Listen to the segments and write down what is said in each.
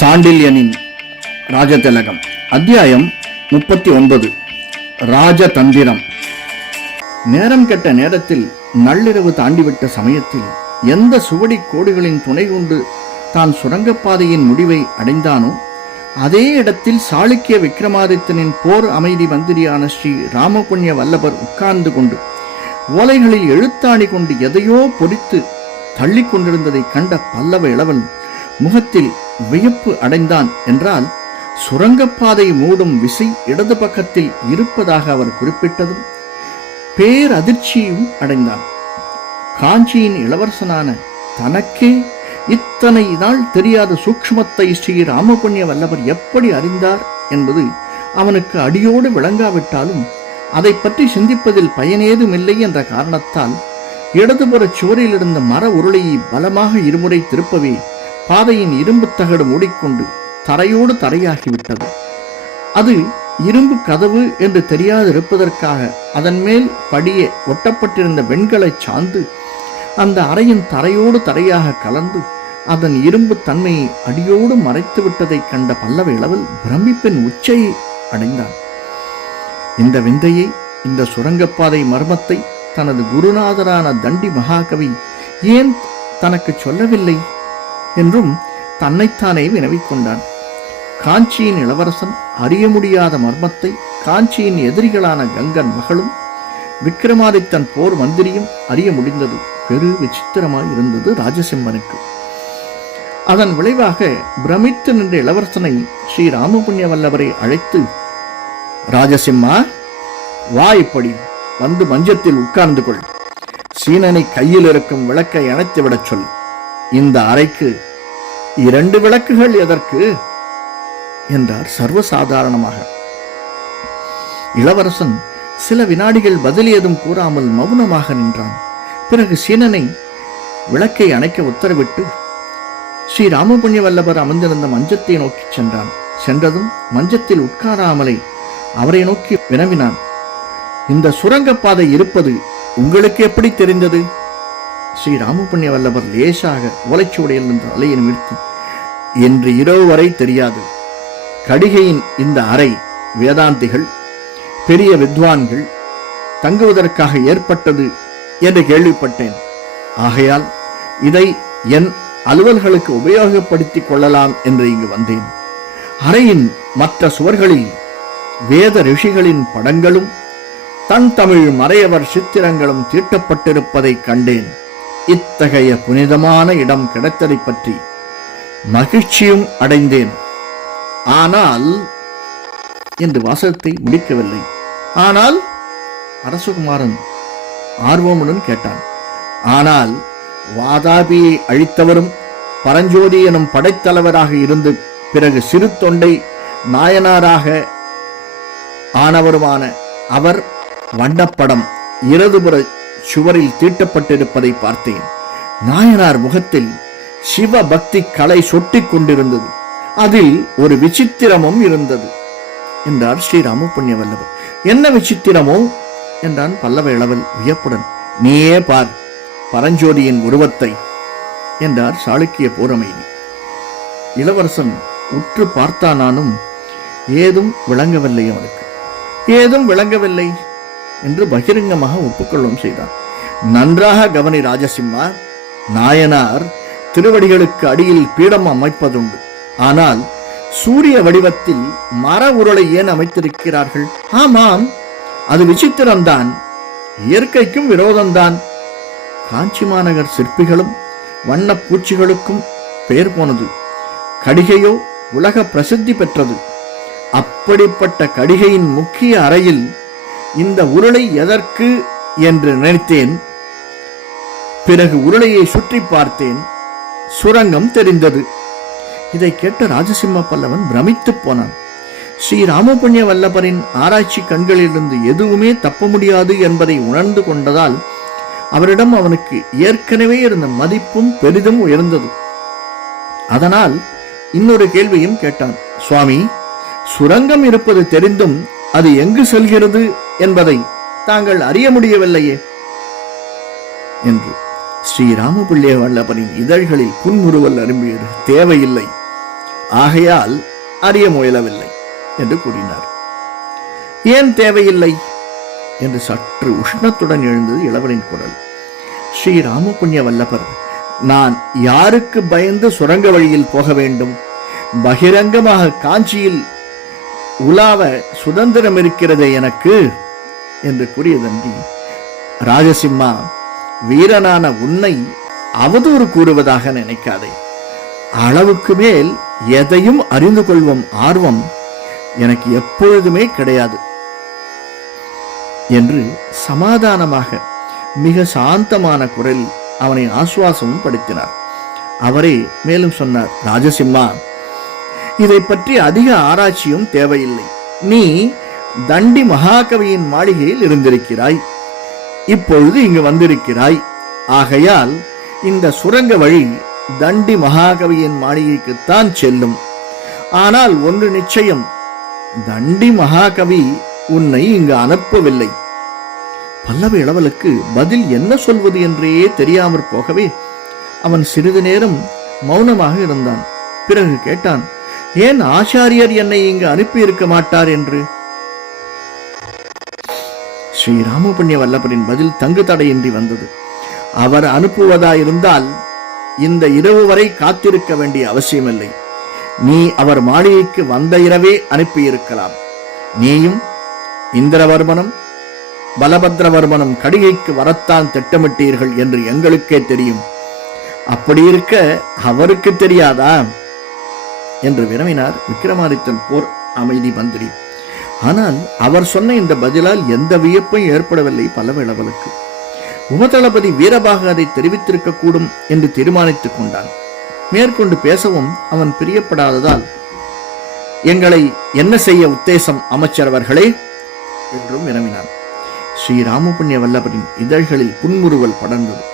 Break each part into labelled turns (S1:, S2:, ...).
S1: சாண்டில்யனின் ராஜதிலகம் அத்தியாயம் முப்பத்தி ஒன்பது ராஜதந்திரம். நேரம் கெட்ட நேரத்தில் நள்ளிரவு தாண்டிவிட்ட சமயத்தில் எந்த சுவடி கோடுகளின் துணை கொண்டு தான் சுரங்கப்பாதையின் முடிவை அடைந்தானோ அதே இடத்தில் சாளுக்கிய விக்ரமாதித்தனின் போர் அமைதி மந்திரியான ஸ்ரீ ராமபுண்ணிய வல்லபர் உட்கார்ந்து கொண்டு ஓலைகளில் எழுத்தாணி கொண்டு எதையோ பொறித்து தள்ளிக் கொண்டிருந்ததை கண்ட பல்லவ இளவன் முகத்தில் வியப்பு அடைந்தான் என்றால் சுரங்கப்பாதை மூடும் விசை இடது பக்கத்தில் இருப்பதாக அவர் குறிப்பிட்டதும் பேரதிர்ச்சியும் அடைந்தான். காஞ்சியின் இளவரசனான தனக்கே இத்தனை நாள் தெரியாத சூக்ஷ்மத்தை ஸ்ரீ ராமபுண்ணிய வல்லவர் எப்படி அறிந்தார் என்பது அவனுக்கு அடியோடு விளங்காவிட்டாலும் அதை பற்றி சிந்திப்பதில் பயனேதும் இல்லை என்ற காரணத்தால் இடதுபுற சுவரில் இருந்த மர உருளையை பலமாக இருமுறை திருப்பவே பாதையின் இரும்பு தகடு மூடிக்கொண்டு தரையோடு தரையாகிவிட்டது. அது இரும்பு கதவு என்று தெரியாதிருப்பதற்காக அதன் மேல் படியே ஒட்டப்பட்டிருந்த வெண்கலைச் சாந்து அந்த அறையின் தரையோடு தரையாக கலந்து அதன் இரும்பு தன்மையை அடியோடு மறைத்து விட்டதைக் கண்ட பல்லவ இளவல் பிரமிப்பின் உச்சையை அடைந்தான். இந்த விந்தையை இந்த சுரங்கப்பாதை மர்மத்தை தனது குருநாதரான தண்டி மகாகவி ஏன் தனக்கு சொல்லவில்லை? என்றும் தன்னைத்தானே வினவிக் கொண்டான் காஞ்சியின் இளவரசன் அறிய முடியாத மர்மத்தை காஞ்சியின் எதிரிகளான கங்கன் மகளும் விக்ரமாதித்தன் போர் மந்திரியும் அறிய முடிந்தது பெரு விசித்திரமாய் இருந்தது ராஜசிம்மனுக்கு. அதன் விளைவாக பிரமித்து நின்ற இளவரசனை ஸ்ரீ ராமபுண்ணிய வல்லவரை அழைத்து ராஜசிம்மா வா இப்படி வந்து மஞ்சத்தில் உட்கார்ந்து கொள். சீனனை கையில் இருக்கும் விளக்கை அணைத்துவிடச் சொல். இந்த அறைக்கு இரண்டு விளக்குகள் எதற்கு? என்றார் சர்வசாதாரணமாக. இளவரசன் சில வினாடிகள் பதில் ஏதும் கூறாமல் மௌனமாக நின்றான். பிறகு சீனனை விளக்கை அணைக்க உத்தரவிட்டு ஸ்ரீ ராமபுண்ணிய வல்லவர் அமர்ந்திருந்த மஞ்சத்தை நோக்கி சென்றான். சென்றதும் மஞ்சத்தில் உட்காராமலே அவரை நோக்கி வினவினான். இந்த சுரங்கப்பாதை இருப்பது உங்களுக்கு எப்படி தெரிந்தது? ஸ்ரீ ராமபுண்ணிய வல்லவர் லேசாக ஓலைச்சுவடையில் நின்ற அலையை நிமிர்த்தி என்று இரவு வரை தெரியாது. கடிகையின் இந்த அறை வேதாந்திகள் பெரிய வித்வான்கள் தங்குவதற்காக ஏற்பட்டது என்று கேள்விப்பட்டேன். ஆகையால் இதை என் அலுவல்களுக்கு உபயோகப்படுத்திக் கொள்ளலாம் என்று இங்கு வந்தேன். அறையின் மற்ற சுவர்களில் வேத ரிஷிகளின் படங்களும் தன் தமிழ் மறையவர் சித்திரங்களும் தீட்டப்பட்டிருப்பதைக் கண்டேன். இத்தகைய புனிதமான இடம் கிடைத்ததை பற்றி மகிழ்ச்சியும் அடைந்தேன். ஆனால் என்று வாசகத்தை முடிக்கவில்லை. ஆனால் அரசகுமாரன் ஆர்வமுடன் கேட்டான். ஆனால் வாதாபியை அழித்தவரும் பரஞ்சோதி எனும் படைத்தலைவராக இருந்து பிறகு சிறு தொண்டை நாயனாராக ஆனவருமான அவர் வண்ணப்படம் இடதுபுற சுவரில் தீட்டப்பட்டிருப்பதை பார்த்தேன். நாயனார் முகத்தில் சிவ பக்தி கலை சொட்டிக் கொண்டிருந்தது. அதில் ஒரு விசித்திரமும் இருந்தது என்றார் ஸ்ரீராம புண்ணியவல்லவர் என்ன விசித்திரமோ? என்றான் பல்லவ இளவல் வியப்புடன். நீயே பார் பரஞ்சோதியின் உருவத்தை என்றார் சாளுக்கிய போரமைதி இளவரசன் உற்று பார்த்தானானும் ஏதும் விளங்கவில்லை அவனுக்கு. ஏதும் விளங்கவில்லை? என்று பகிரங்கமாக ஒப்புக்கொள்ளவும் செய்தான் நன்றாக கவனி ராஜசிம்மா நாயனார் திருவடிகளுக்கு அடியில் பீடம் அமைப்பதுண்டு. ஆனால் சூரிய வடிவத்தில் மர உருளை ஏன் அமைத்திருக்கிறார்கள்? ஆமாம் அது விசித்திரம்தான் இயற்கைக்கும் விரோதம்தான். காஞ்சி மாநகர் சிற்பிகளும் வண்ண பூச்சிகளுக்கும் பெயர் போனது. கடிகையோ உலக பிரசித்தி பெற்றது. அப்படிப்பட்ட கடிகையின் முக்கிய அறையில் இந்த உருளை எதற்கு என்று நினைத்தேன். பிறகு உருளையை சுற்றி பார்த்தேன். சுரங்கம் தெரிந்தது. இதை கேட்ட ராஜசிம்ம பல்லவன் பிரமித்துப் போனான். ஸ்ரீ ராமபுண்ணிய வல்லபரின் ஆராய்ச்சி கண்களிலிருந்து எதுவுமே தப்ப முடியாது என்பதை உணர்ந்து கொண்டதால் அவரிடம் அவனுக்கு ஏற்கனவே இருந்த மதிப்பும் பெரிதும் உயர்ந்தது. அதனால் இன்னொரு கேள்வியும் கேட்டான். சுவாமி சுரங்கம் இருப்பது தெரிந்தும் அது எங்கு செல்கிறது என்பதை தாங்கள் அறிய முடியவில்லையே. என்று ஸ்ரீ ராமபிள்ளைய வல்லபனின் இதழ்களில் புன்முறுவல் அரும்பியது தேவையில்லை. ஆகையால் அறிய முயலவில்லை என்று கூறினார். ஏன் தேவையில்லை? என்று சற்று உஷ்ணத்துடன் எழுந்தது இளவரின் குரல். ஸ்ரீ ராமபுண்ணிய வல்லபர் நான் யாருக்கு பயந்து சுரங்க வழியில் போக வேண்டும்? பகிரங்கமாக காஞ்சியில் உலாவ சுதந்திரம் இருக்கிறது எனக்கு என்று கூறியதன்றி ராஜசிம்மா வீரனான உன்னை அவதூறு கூறுவதாக நினைக்காதே. அளவுக்கு மேல் எதையும் அறிந்து கொள்வோம் ஆர்வம் எனக்கு எப்பொழுதுமே கிடையாது என்று சமாதானமாக மிக சாந்தமான குரலில் அவனை ஆசுவாசமும் படுத்தினார். அவரே மேலும் சொன்னார் ராஜசிம்மா இதை பற்றி அதிக ஆராய்ச்சியும் தேவையில்லை. நீ தண்டி மகாகவியின் மாளிகையில் இருந்திருக்கிறாய். இப்பொழுது இங்கு வந்திருக்கிறாய். ஆகையால் இந்த சுரங்க வழி தண்டி மகாகவியின் மாளிகைக்குத்தான் செல்லும். ஆனால் ஒன்று நிச்சயம் தண்டி மகாகவி உன்னை இங்கு அனுப்பவில்லை. பல்லவ இளவலுக்கு பதில் என்ன சொல்வது என்றே தெரியாமற் போகவே அவன் சிறிது நேரம் மௌனமாக இருந்தான். பிறகு கேட்டான் ஏன் ஆச்சாரியர் என்னை இங்கு அனுப்பியிருக்க மாட்டார் என்று? ஸ்ரீ ராமபுண்ணிய வல்லபரின் பதில் தங்கு தடையின்றி வந்தது. அவர் அனுப்புவதாயிருந்தால் இந்த இரவு வரை காத்திருக்க வேண்டிய அவசியமில்லை. நீ அவர் மாளிகைக்கு வந்த இரவே அனுப்பியிருக்கலாம். நீயும் இந்திரவர்மனும் பலபத்ரவர்மனும் கடிகைக்கு வரத்தான் திட்டமிட்டீர்கள் என்று எங்களுக்கே தெரியும். அப்படி இருக்க அவருக்கு தெரியாதா? என்று வினவினார் விக்ரமாதித்தன் போர் அமைதி மந்திரி. ஆனால் அவர் சொன்ன இந்த பதிலால் எந்த வியப்பும் ஏற்படவில்லை பல்லவ உமதளபதி வீரபாக அதை தெரிவித்திருக்க கூடும் என்று தீர்மானித்துக் கொண்டான். மேற்கொண்டு பேசவும் அவன் பிரியப்படாததால் எங்களை என்ன செய்ய உத்தேசம் அமைச்சரவர்களே? என்றும் வினவினான். ஸ்ரீ ராமபுண்ணிய வல்லபரின் இதழ்களில் புன்முறுவல் படர்ந்தது.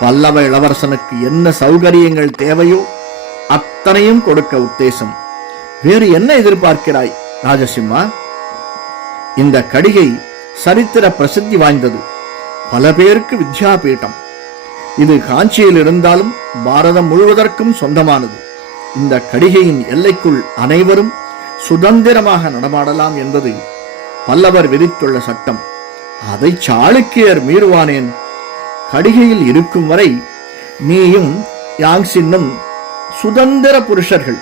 S1: பல்லவ இளவரசனுக்கு என்ன சௌகரியங்கள் தேவையோ அத்தனையும் கொடுக்க உத்தேசம். வேறு என்ன எதிர்பார்க்கிறாய் ராஜசிம்மா? இந்த கடிகை சரித்திர பிரசித்தி வாய்ந்தது. பல பேருக்கு வித்யாபீட்டம் இது காஞ்சியில் இருந்தாலும் பாரதம் முழுவதற்கும் சொந்தமானது. இந்த கடிகையின் எல்லைக்குள் அனைவரும் சுதந்திரமாக நடமாடலாம் என்பது பல்லவர் விதித்துள்ள சட்டம். அதை சாளுக்கியர் மீறுவானேன். கடிகையில் இருக்கும் வரை நீயும் யாங்சின்னும் சுதந்திர புருஷர்கள்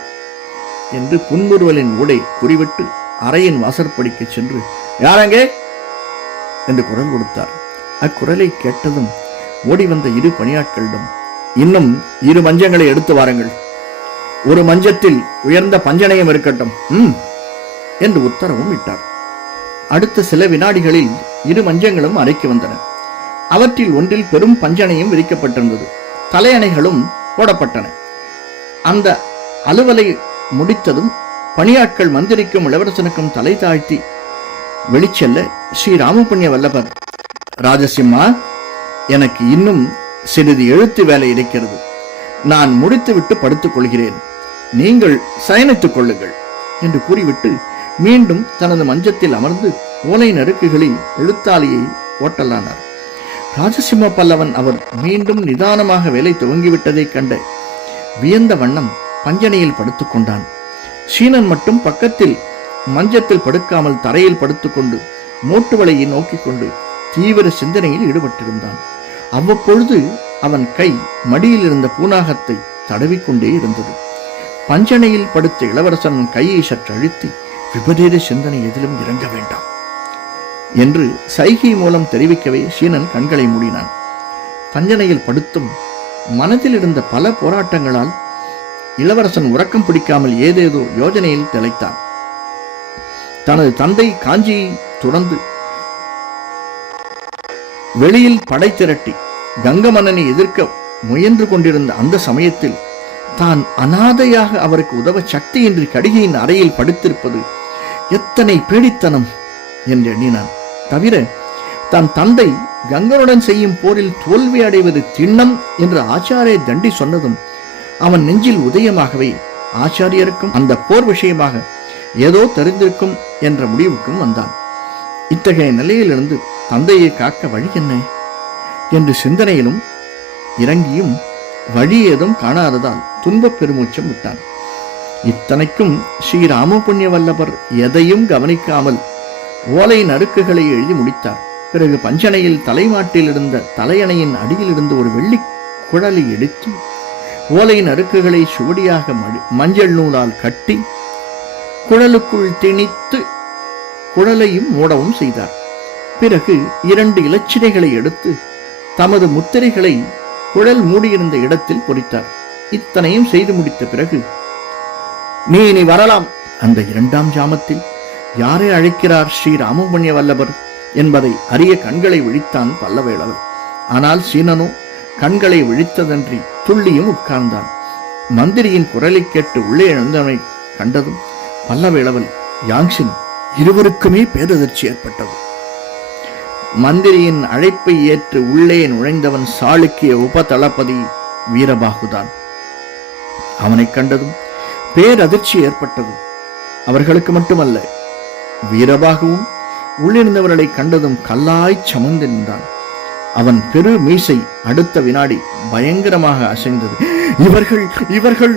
S1: என்று புன்முறுவலின் உடை குறிவிட்டு அறையின் வாசற்படிக்கு சென்று யாரங்கே? என்று குரல் கொடுத்தார். அக்குரலை கேட்டதும் ஓடி வந்த இரு பணியாட்களிடம் இன்னும் இரு மஞ்சங்களை எடுத்து வாருங்கள். ஒரு மஞ்சத்தில் உயர்ந்த பஞ்சனையும் இருக்கட்டும். ம் என்று உத்தரவும் இட்டார். அடுத்த சில வினாடிகளில் இரு மஞ்சங்களும் அறைக்கு வந்தன. அவற்றில் ஒன்றில் பெரும் பஞ்சனையும் விரிக்கப்பட்டிருந்தது. தலையணைகளும் போடப்பட்டன. அந்த அலுவலை முடித்ததும் பணியாட்கள் மந்திரிக்கும் இளவரசனுக்கும் தலை தாழ்த்தி வெளிச்செல்ல ஸ்ரீ ராமபுண்ணிய வல்லபர் ராஜசிம்மா எனக்கு இன்னும் சிறிது எழுத்து வேலை இருக்கிறது. நான் முடித்துவிட்டு படுத்துக் கொள்கிறேன். நீங்கள் சயனித்துக் கொள்ளுங்கள் என்று கூறிவிட்டு மீண்டும் தனது மஞ்சத்தில் அமர்ந்து ஓலை நறுக்குகளில் எழுத்தாளியை ஓட்டலானார். ராஜசிம்ம பல்லவன் அவர் மீண்டும் நிதானமாக வேலை துவங்கிவிட்டதைக் கண்ட வியந்த வண்ணம் பஞ்சனையில் படுத்துக் கொண்டான் சீனன் மட்டும் பக்கத்தில் மஞ்சத்தில் படுக்காமல் தரையில் படுத்துக்கொண்டு மூட்டு வலையை நோக்கிக் கொண்டு தீவிர சிந்தனையில் ஈடுபட்டிருந்தான். அவ்வப்பொழுது அவன் கை மடியில் இருந்த பூனாகத்தை தடவிக்கொண்டே இருந்தது. பஞ்சனையில் படுத்த இளவரசன் கையை சற்று அழுத்தி விபரீத சிந்தனை எதிலும் இறங்க வேண்டாம் என்று சைகை மூலம் தெரிவிக்கவே சீனன் கண்களை மூடினான். பஞ்சனையில் படுத்தும் மனதில் இருந்த பல போராட்டங்களால் இளவரசன் உறக்கம் பிடிக்காமல் ஏதேதோ யோஜனையில் திளைத்தான். தனது தந்தை காஞ்சியை துறந்து வெளியில் படை திரட்டி கங்க மன்னனை எதிர்க்க முயன்று கொண்டிருந்த அந்த சமயத்தில் தான் அனாதையாக அவருக்கு உதவ சக்தியின்றி கடிகையின் அறையில் படுத்திருப்பது எத்தனை பேடித்தனம் என்று எண்ணினான். தவிர தன் தந்தை கங்கனுடன் செய்யும் போரில் தோல்வி அடைவது திண்ணம் என்று ஆச்சாரிய தண்டி சொன்னதும் அவன் நெஞ்சில் உதயமாகவே ஆச்சாரியருக்கும் அந்த போர் விஷயமாக ஏதோ தெரிந்திருக்கும் என்ற முடிவுக்கும் வந்தான். இத்தகைய நிலையிலிருந்து தந்தையை காக்க வழி என்ன? என்று சிந்தனையிலும் இறங்கியும் வழி ஏதும் காணாததால் துன்பப் பெருமூச்சம் விட்டான். இத்தனைக்கும் ஸ்ரீ ராமபுண்ணிய வல்லபர் எதையும் கவனிக்காமல் ஓலை நறுக்குகளை எழுதி முடித்தார். பிறகு பஞ்சனையில் தலைமாட்டில் இருந்த தலையணையின் அடியிலிருந்து ஒரு வெள்ளி குழலை எடுத்து ஓலையின் நறுக்குகளை சுவடியாக மஞ்சள் நூலால் கட்டி குழலுக்குள் திணித்து குழலையும் மூடவும் செய்தார். பிறகு இரண்டு இலச்சினைகளை எடுத்து தமது முத்திரைகளை குழல் மூடியிருந்த இடத்தில் பொறித்தார். இத்தனையும் செய்து முடித்த பிறகு நீ இனி வரலாம். அந்த இரண்டாம் ஜாமத்தில் யாரை அழைக்கிறார் ஸ்ரீ ராமபுண்ணிய வல்லவர் என்பதை அறிய கண்களை விழித்தான் பல்லவேளவன். ஆனால் சீனனோ கண்களை விழித்ததன்றி துள்ளியும் உட்கார்ந்தான். மந்திரியின் குரலை கேட்டு உள்ளே எழுந்தவனை கண்டதும் பல்லவேளவன் யாங்ஷின் இருவருக்குமே பேரதிர்ச்சி ஏற்பட்டது. மந்திரியின் அழைப்பை ஏற்று உள்ளே நுழைந்தவன் சாளுக்கிய உபதளபதி வீரபாகுதான். அவனை கண்டதும் பேரதிர்ச்சி ஏற்பட்டது. அவர்களுக்கு மட்டுமல்ல வீரபாகுவும் உள்ளிருந்தவர்களை கண்டதும் கல்லாய் சமந்து நின்றான். அவன் பெரு மீசை அடுத்த வினாடி பயங்கரமாக அசைந்தது. இவர்கள் இவர்கள்!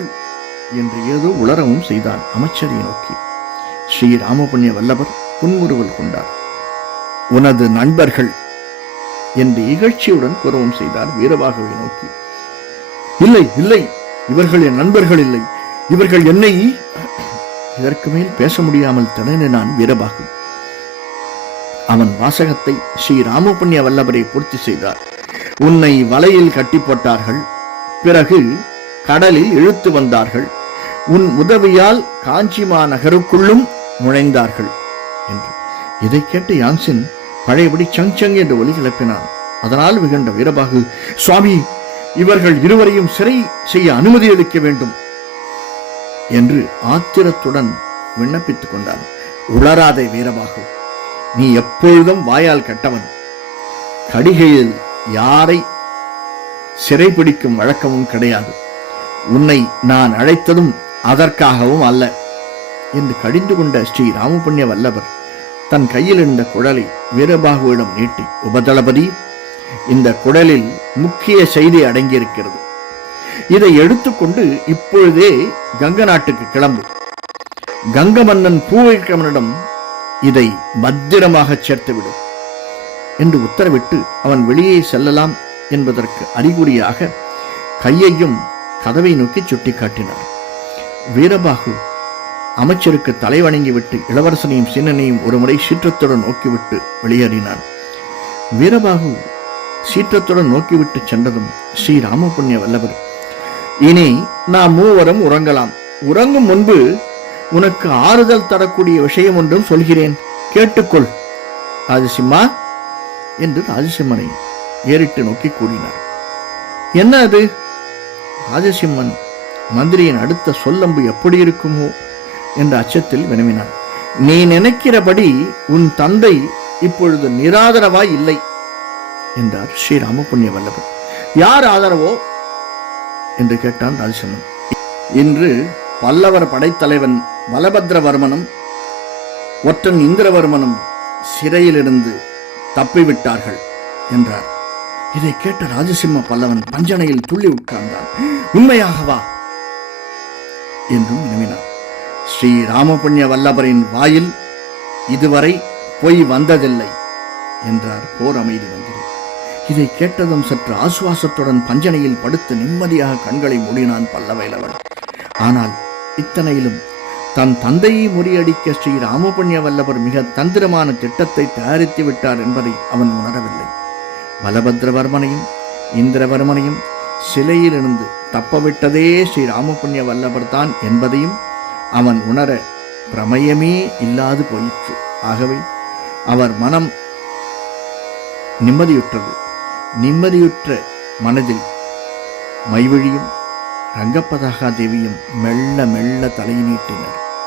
S1: என்று ஏதோ உளரவும் செய்தான் அமைச்சரை நோக்கி. ஸ்ரீ ராமபுண்ணிய வல்லவர் புன்முறுவல் கொண்டார். உனது நண்பர்கள்! என்று இகழ்ச்சியுடன் கூறவும் செய்தார் வீரபாகவை நோக்கி. இல்லை இல்லை! இவர்கள் என் நண்பர்கள் இல்லை. இவர்கள் என்னை இதற்கு மேல் பேச முடியாமல் திணறினான் வீரபாகு அவன் வாசகத்தை ஸ்ரீ ராமபுண்ணிய வல்லபரை பூர்த்தி செய்தார். உன்னை வலையில் கட்டி போட்டார்கள் பிறகு கடலில் இழுத்து வந்தார்கள் உன் உதவியால் காஞ்சி மாநகருக்குள்ளும் நுழைந்தார்கள் என்று. இதை கேட்டு யான்சின் பழையபடி சங் சங் என்று ஒலி கிளப்பினான். அதனால் விகண்ட வீரபாகு சுவாமி இவர்கள் இருவரையும் சிறை செய்ய அனுமதி அளிக்க வேண்டும் என்று ஆத்திரத்துடன் விண்ணப்பித்துக் கொண்டான். உளராதை வீரபாகு நீ எப்பொழுதும் வாயால் கெட்டவன். கடிகையில் யாரை சிறைபிடிக்கும் வழக்கமும் கிடையாது. உன்னை நான் அழைத்ததும் அதற்காகவும் அல்ல என்று கடிந்து கொண்ட ஸ்ரீ ராமபுண்ணிய வல்லவர் தன் கையில் இருந்த குழலை வீரபாகுவிடம் நீட்டி உபதளபதி இந்த குடலில் முக்கிய செய்தி அடங்கியிருக்கிறது. இதை எடுத்துக்கொண்டு இப்பொழுதே கங்க நாட்டுக்கு கிளம்பு. கங்க மன்னன் பூவைக்கமனிடம் இதை பத்திரமாக சேர்த்துவிடும் என்று உத்தரவிட்டு அவன் வெளியே செல்லலாம் என்பதற்கு அறிகுறியாக கையையும் கதவை நோக்கி சுட்டி காட்டினார் வீரபாகு அமைச்சருக்கு தலை வணங்கிவிட்டு இளவரசனையும் சீனனையும் ஒருமுறை சீற்றத்துடன் நோக்கிவிட்டு வெளியேறினான். வீரபாகு சீற்றத்துடன் நோக்கிவிட்டு சென்றதும் ஸ்ரீ ராமபுண்ணிய வல்லவர் இனி நாம் மூவரும் உறங்கலாம். உறங்கும் முன்பு உனக்கு ஆறுதல் தரக்கூடிய விஷயம் ஒன்றும் சொல்கிறேன். கேட்டுக்கொள் ராஜசிம்மா என்று ராஜசிம்மனை ஏறிட்டு நோக்கி கூறினார் என்ன அது? ராஜசிம்மன் மந்திரியின் அடுத்த சொல்லம்பு எப்படி இருக்குமோ என்ற அச்சத்தில் வினவினான். நீ நினைக்கிறபடி உன் தந்தை இப்பொழுது நிராதரவாய் இல்லை என்றார் ஸ்ரீராம புண்ணிய வல்லபன். யார் ஆதரவோ? என்று கேட்டான் ராஜசிம்மன். இன்று பல்லவர் படைத்தலைவன் பலபத்ரவர்மனும் ஒற்றன் இந்திரவர்மனும் சிறையிலிருந்து தப்பிவிட்டார்கள் என்றார். இதை கேட்ட ராஜசிம்ம பல்லவன் பஞ்சனையில் துள்ளி உட்கார்ந்தான். உண்மையாகவா? என்றும் வினவினார் ஸ்ரீ ராமபுண்ணிய வல்லபரின் வாயில் இதுவரை பொய் வந்ததில்லை என்றார் போர் அமைதி வந்தது இதை கேட்டதும் சற்று ஆசுவாசத்துடன் பஞ்சனையில் படுத்து நிம்மதியாக கண்களை மூடினான் பல்லவேலவன் ஆனால் இத்தனையிலும் தன் தந்தையை முறியடிக்க ஸ்ரீ ராமபுண்ணிய வல்லவர் மிக தந்திரமான திட்டத்தை தயாரித்து விட்டார் என்பதை அவன் உணரவில்லை. பலபத்ரவர்மனையும் இந்திரவர்மனையும் சிலையிலிருந்து தப்பவிட்டதே ஸ்ரீ ராமபுண்ணிய வல்லவர் தான் என்பதையும் அவன் உணர பிரமயமே இல்லாது போயிற்று. ஆகவே அவர் மனம் நிம்மதியுற்றது. நிம்மதியுற்ற மனதில் மைவிழியும் ரங்கப்பதாகா தேவியும் மெல்ல மெல்ல தலை நீட்டினர்.